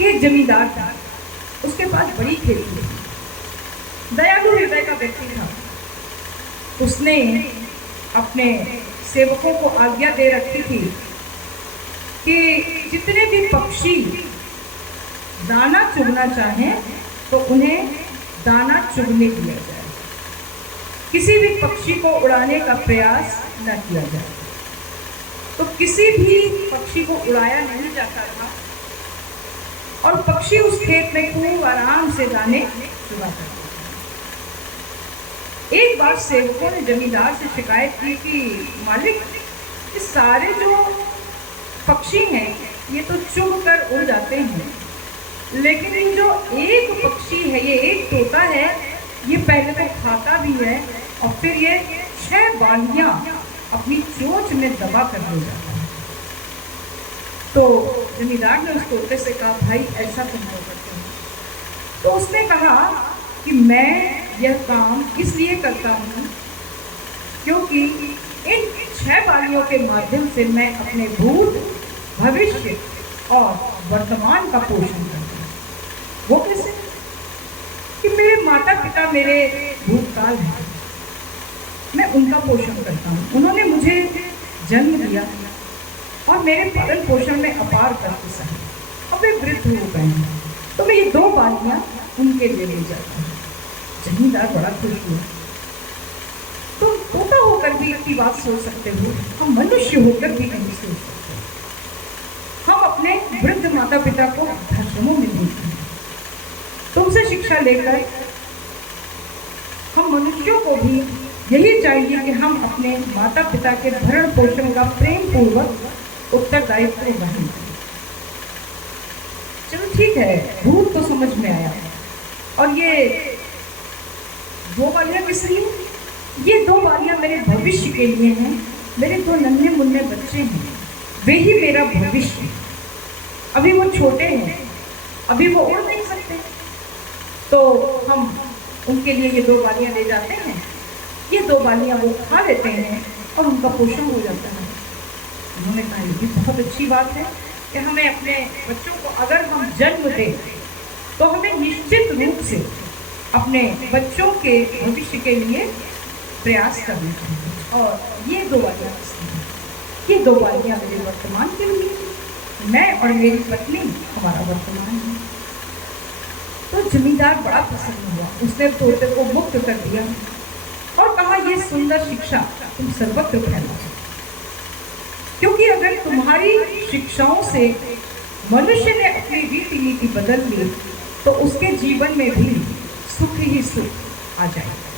कि एक जमींदार था, उसके पास बड़ी खेती थी, दयालु हृदय का व्यक्ति था। उसने अपने सेवकों को आज्ञा दे रखी थी कि जितने भी पक्षी दाना चुगना चाहें तो उन्हें दाना चुगने दिया जाए, किसी भी पक्षी को उड़ाने का प्रयास न किया जाए। तो किसी भी पक्षी को उड़ाया नहीं जाता था और पक्षी उस खेत में खूब आराम से दाने चुगा करते थे। एक बार सेवकों ने जमींदार से शिकायत की कि मालिक, ये सारे जो पक्षी हैं ये तो चुग कर उड़ जाते हैं, लेकिन ये जो एक पक्षी है, ये एक तोता है, ये पहले तो खाता भी है और फिर ये 6 बालियां अपनी चोंच में दबा कर ले जाता है। तो जमींदार ने उस तोते से कहा, भाई ऐसा तुम क्यों करते हो? तो उसने कहा कि मैं यह काम इसलिए करता हूँ क्योंकि इन 6 बालियों के माध्यम से मैं अपने भूत, भविष्य और वर्तमान का पोषण करता हूँ। वो कैसे? कि मेरे माता पिता मेरे भूतकाल हैं, मैं उनका पोषण करता हूँ। उन्होंने मुझे जन्म दिया और मेरे पालन पोषण में अपार कष्ट सहे। अब वे वृद्ध हो गए हैं, तो मैं ये 2 बालियां उनके लिए ले जाता हूँ। जमींदार बड़ा खुश हुआ। तुम तोता होकर भी इतनी बात सोच सकते हो, हम मनुष्य होकर भी नहीं सोच सकते। हम अपने वृद्ध माता पिता को वृद्धाश्रमों में भेजते हैं। तुमसे शिक्षा लेकर हम मनुष्यों को भी यही चाहिए कि हम अपने माता पिता के भरण पोषण का प्रेम पूर्वक उत्तरदायित्व वहन करें। चलो ठीक है, भूत तो समझ में आया। और ये 2 बालियां किस लिए? ये 2 बालियां मेरे भविष्य के लिए हैं। मेरे 2 नन्हे मुन्ने बच्चे हैं, वे ही मेरा भविष्य। अभी वो छोटे हैं, अभी वो उड़ नहीं सकते, तो हम उनके लिए ये 2 बालियां ले जाते हैं। ये 2 बालियां वो खा लेते हैं और उनका पोषण हो जाता है। उन्होंने कहा, ये भी बहुत अच्छी बात है कि हमें अपने बच्चों को अगर हम जन्म दें तो हमें निश्चित रूप से अपने बच्चों के भविष्य के लिए प्रयास करना चाहिए। और ये 2 बालियां, ये 2 बालियां मेरे वर्तमान के लिए, मैं और मेरी पत्नी हमारा वर्तमान है। तो जमींदार बड़ा प्रसन्न हुआ। उसने तोते को मुक्त कर दिया और कहा, ये सुंदर शिक्षा तुम सर्वत्र फैलाओ, क्योंकि अगर तुम्हारी शिक्षाओं से मनुष्य ने अपनी रीति नीति बदल ली तो उसके जीवन में भी सुख ही सुख आ जाएगा।